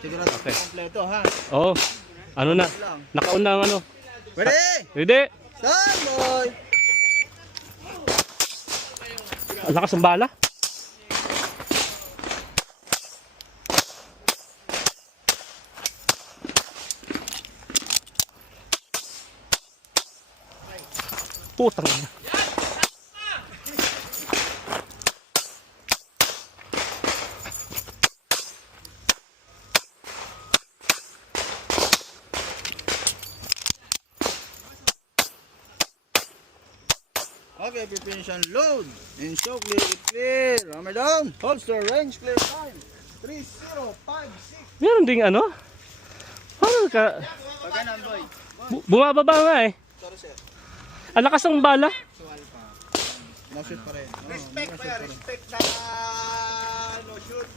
Sigurado Okay. kompleto ha. Oo. Ano na? Nakauna ang ano. Ready? Ready? Stand boy! Ang lakas ng bala. Putang ina. Okay, preparation load. And so clear. Hammer down. Holster range clear time. 3056. Meron ding ano? Parang ka... Pagkanan boy. Bumababa nga eh. Sorry sir. Ang lakas ng bala. Suwal pa. No shoot pa rin. Respect pa yan, respect na no shoot.